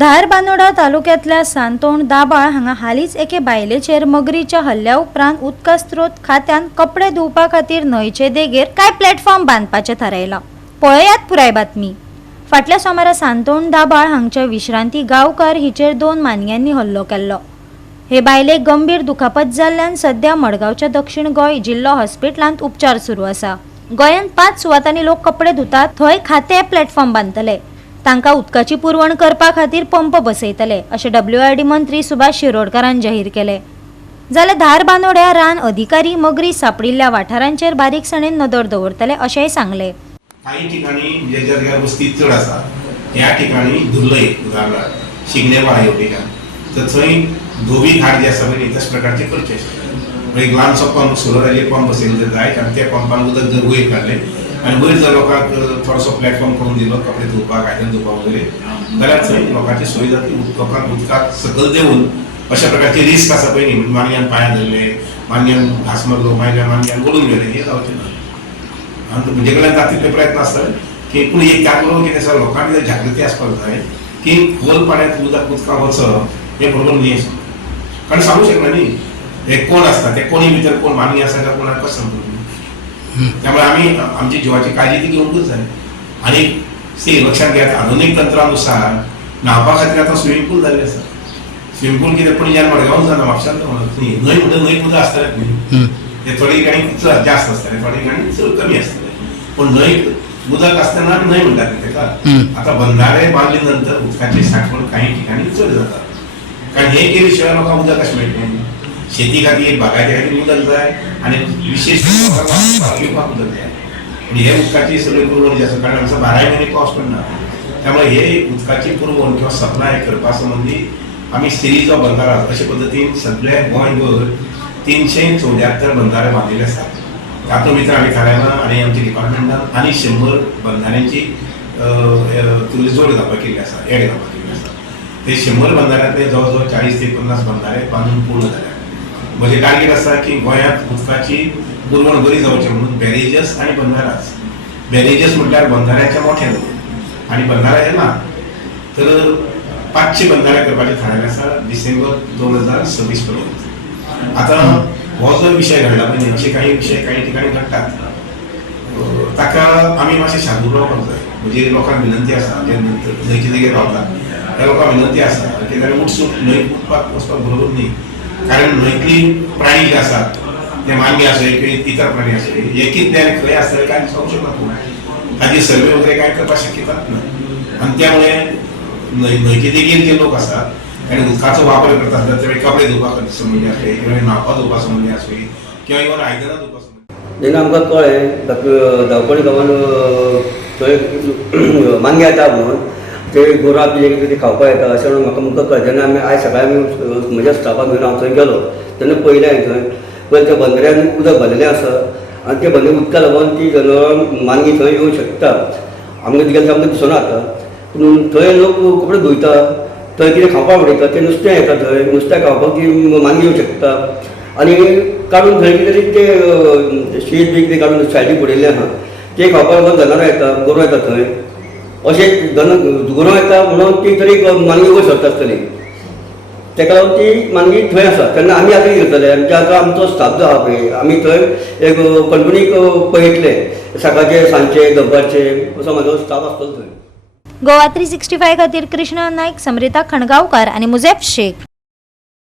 धारबांदोडा तालुक्यातल्या सांतोण दाबाळ हांगा हालींच एके बायलेचेर मगरीच्या हल्ल्या उपरांत उदका स्त्रोत खात्यान कपडे धुवपा खातीर न्हंयचे देगेर काय प्लॅटफॉर्म बांदपाचें थारायलां। पळयात पुराय बातमी। फाटल्या सोमारा सांतोण दाबाळ हांगच्या विश्रांती गांवकार हिचेर 2 मानग्यांनी हल्लो केल्लो। हे बायलेक गंभीर दुखापत जाल्ल्यान सध्या मडगांवच्या दक्षिण गोंय जिल्लो हॉस्पिटलांत उपचार सुरू आसा। गोंयांत 5 सुवातांनी लोक कपडे धुतात, थंय खाते प्लॅटफॉर्म बांदतले। तांकां उदकाची पुरवण करपा खातीर पंप बसयतले अशें WRD मंत्री सुभाष शिरोडकरान जाहीर केले। जाल्यार धारबांदोड्या रान अधिकारी मगरी सापडिल्ल्या वाठारांचेर बारीकसाणेन नदर दवरतले अशेंय सांगले। काही ठिकाणी ज्या जाग्यार वस्ती चड आसा ह्या ठिकाणी दुर्लय उदाहरणार्थ शिगणेपाळ ह्या ठिकाण तर थंय धोबी घाट जे आसा पळय तशा प्रकारचे करचे आसता। एक ल्हानसो पंप सोलराचेर पंप बसयलो जाय आनी त्या पंपान उदक जर वयर काडलें आनी वयर जर लोकांक थोडोसो प्लॅटफॉर्म करून दिलो कपडे धुवपाक आयदन धुवपाक वगैरे जाल्यार थंय लोकांची सोय जातली। लोकांक उदकाक सकयल देऊन अशा प्रकारचे रिस्क आसा पळय न्ही मानग्यान पांयां धरले, मानग्यान घास मारलो, मानग्यान गळून गेले हे जावचें ना। आनी म्हजे कडल्यान तातूंतले प्रयत्न आसता की पूण एक त्या बरोबर कितें आसा लोकांनी जागृती आसपाक जाय की खोल पाण्यात उदकाक वचप हे बरोबर न्ही आसा। कारण सांगू शकना न्ही हे कोण आसता ते कोणी भितर कोण मानवी आसा काय कोणाक कशें समजूं। त्यामुळे आमी आमची जिवाची काळजी ती घेवंकूच जाय। आनी लक्षात घेयात आधुनीक तंत्रानुसार न्हावपा खातीर आतां स्विमींग पूल जाल्ले आसा। स्विमींग पूल कितें पणज्यान मडगांव जाना म्हापशान न्हंय म्हणटा न्हंय उदक आसतलेंच न्ही। ते थोडे ठिकाणी जास्त आसतले थोडे ठिकाणी चड कमी आसतले पूण न्हंयक उदक आसतना न्हंय म्हणटात तेका। आतां बंधारे बांदले नंतर उदकाची साठवण काही ठिकाणी चड जाता कारण हे केले शिवाय लोकांक उदक कशें मेळटलें। शेती खातीर बागायती खातीर उदक जाय आनी विशेष घेवपाक उदक जाय आनी हे उदकाची सगळी पुरवण जी आसा कारण आमचो 12 म्हयने पावस पडना त्यामुळे हे उदकाची पुरवण किंवा सप्लाय करपा संबंधी आमी सिरीज ऑफ बंधारा अशे पद्दतीन सगळे गोंयभर 374 बंधारे बांदिल्ले आसात। तातूंत भितर आमी थारायला आनी आमच्या डिपार्टमेंटान आनी 100 बंधाऱ्यांची जोड जावपाक केल्ली आसा, एड जावपाक केल्ली आसा। ते 100 बंधाऱ्यांतले जवळ जवळ 40 ते 50 बंधारे बांदून पूर्ण जाल्यात। म्हजें टार्गेट आसा की गोंयांत उदकाची पुरवण बरी जावची म्हणून बॅरेजेस आनी बंधाराच। बॅरेजेस म्हटल्यार बंधाऱ्याच्या मोठ्या आनी बंधारा हे ना तर 500 बंधारे करपाचें थारायलें आसा डिसेंबर 2026 पर्यंत। आतां हो जो विशय घडला पळय अशे काही विशय काही ठिकाणी घडटात ताका आमी मातशें शांतून रावपाक जाय। म्हणजे लोकांक विनंती आसा जे न्हंयचे देगेर रावतात त्या लोकांक विनंती आसा की ताणें उठसूट न्हंयक उदपाक वचपाक बरोबर न्ही कारण न्हंयतली प्राणी जे आसात ते मानवी आसले किंवा इतर प्राणी आसले एकच तें खंय आसतलें काय सांगूंक शकना तूं ताजी सर्वे वगैरे काय करपाक शक्यता ना। आनी त्यामुळे न्हंयचे देगेर जे लोक आसात आनी उदकाचो वापर करतात ते कपडे धुवपा संबंधी आसले किंवा न्हावपा धुवपा संबंधी आसली किंवा इवन आयदनां धुवपा संबंधी जेन्ना आमकां कळ्ळें धांवपणी गांवांत थंय मानगे येता म्हणून ते गोरवां आपली कितें खावपाक येता अशें म्हणून म्हाका मुखार कळ्ळें। जेन्ना आमी आयज सकाळीं आमी म्हज्या स्टाफाक घेवन हांव थंय गेलो तेन्ना पयलें हांवें थंय पळय त्या बंदऱ्यान उदक भरलेलें आसा आनी ते बंदरे उदका लागून ती जनावरां मानगी थंय येवंक शकता। आमकां गेले आमकां दिसना आतां पूण थंय लोक कपडे धुयता थंय कितें खावपाक उडयता तें नुस्तें येता थंय नुस्तें खावपाक ती मानगी येवंक शकता आनी काडून थंय कितें तरी ते शीत बी कितें काडून सायडीक उडयल्लें आहा तें खावपाक लागून जनावरां येता गोरवां येता थंय अशें गोरवां येता म्हणून ती तरी मानगी वयर सरता आसतली तेका लागून ती मानगी थंय आसा। तेन्ना आमी आतां कितें करतले आमचे आतां आमचो स्टाफ जो आहा पळय आमी थंय एक कंटिन्यूक पळयतले सकाळचे सांजचे दनपारचे असो म्हाजो स्टाफ आसतलो थंय। गोवा 365 खातीर कृष्णा नायक, समरिता खणगांवकार आनी मुजेफ शेख।